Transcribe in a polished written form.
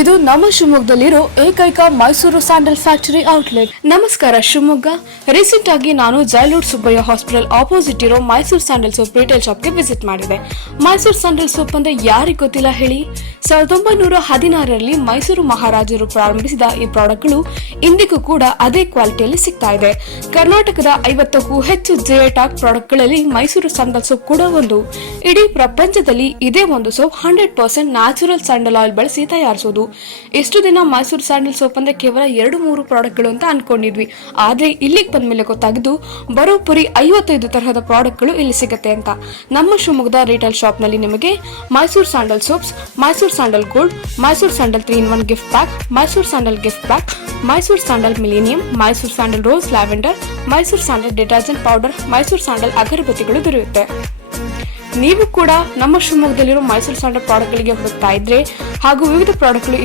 ಇದು ನಮ್ಮ ಶಿವಮೊಗ್ಗದಲ್ಲಿರೋ ಏಕೈಕ ಮೈಸೂರು ಸ್ಯಾಂಡಲ್ ಫ್ಯಾಕ್ಟರಿ ಔಟ್ಲೆಟ್. ನಮಸ್ಕಾರ ಶಿವಮೊಗ್ಗ. ರೀಸೆಂಟ್ ಆಗಿ ನಾನು ಜೈಲೂಡ್ ಸುಬ್ಬಯ್ಯ ಹಾಸ್ಪಿಟಲ್ ಆಪೋಸಿಟ್ ಇರೋ ಮೈಸೂರು ಸ್ಯಾಂಡಲ್ ಸೋಪ್ ರಿಟೇಲ್ ಶಾಪ್ಗೆ ವಿಸಿಟ್ ಮಾಡಿದೆ. ಮೈಸೂರು ಸ್ಯಾಂಡಲ್ ಸೋಪ್ ಅಂದ್ರೆ ಯಾರಿಗ್ ಗೊತ್ತಿಲ್ಲ ಹೇಳಿ. 1916ರಲ್ಲಿ ಮೈಸೂರು ಮಹಾರಾಜರು ಪ್ರಾರಂಭಿಸಿದ ಈ ಪ್ರಾಡಕ್ಟ್ಗಳು ಇಂದಿಗೂ ಕೂಡ ಅದೇ ಕ್ವಾಲಿಟಿಯಲ್ಲಿ ಸಿಗ್ತಾ ಇದೆ. ಕರ್ನಾಟಕದ 50ಕ್ಕೂ ಹೆಚ್ಚು ಜಿಐ ಟ್ಯಾಗ್ ಪ್ರಾಡಕ್ಟ್ಗಳಲ್ಲಿ ಮೈಸೂರು ಸ್ಯಾಂಡಲ್ ಸೋಪ್ ಕೂಡ ಒಂದು. ಇಡೀ ಪ್ರಪಂಚದಲ್ಲಿ ಇದೇ ಒಂದು ಸೋಪ್ 100% ನ್ಯಾಚುರಲ್ ಸ್ಯಾಂಡಲ್ ಆಯಿಲ್ ಬಳಸಿ ತಯಾರಿಸೋದು. ಎಷ್ಟು ದಿನ ಮೈಸೂರು ಸ್ಯಾಂಡಲ್ ಸೋಪ್ ಅಂದ್ರೆ ಕೇವಲ 2-3 ಪ್ರಾಡಕ್ಟ್ಗಳು ಅಂತ ಅನ್ಕೊಂಡಿದ್ವಿ. ಆದ್ರೆ ಇಲ್ಲಿಗೆ ಬಂದ್ಮೇಲೆ ಗೊತ್ತಾಗಿದ್ದು ಬರೋಬ್ಬರಿ 55 ತರಹದ ಪ್ರಾಡಕ್ಟ್ಗಳು ಇಲ್ಲಿ ಸಿಗುತ್ತೆ ಅಂತ. ನಮ್ಮ ಶಿವಮೊಗ್ಗದ ರಿಟೇಲ್ ಶಾಪ್ ನಲ್ಲಿ ನಿಮಗೆ Mysore sandal soaps, Mysore sandal gold, Mysore sandal 3-in-1 gift pack, Mysore sandal gift pack, Mysore sandal millennium, Mysore sandal rose lavender, Mysore sandal detergent powder, Mysore sandal ಅಗರಬತ್ತಿಗಳು ದೊರೆಯುತ್ತೆ. ನೀವು ಕೂಡ ನಮ್ಮ ಶಿವಮೊಗ್ಗದಲ್ಲಿರೋ ಮೈಸೂರು ಸ್ಯಾಂಡಲ್ ಪ್ರಾಡಕ್ಟ್ಗಳಿಗೆ ಹುಡುಕ್ತಾ ಇದ್ರೆ ಹಾಗೂ ವಿವಿಧ ಪ್ರಾಡಕ್ಟ್ಗಳು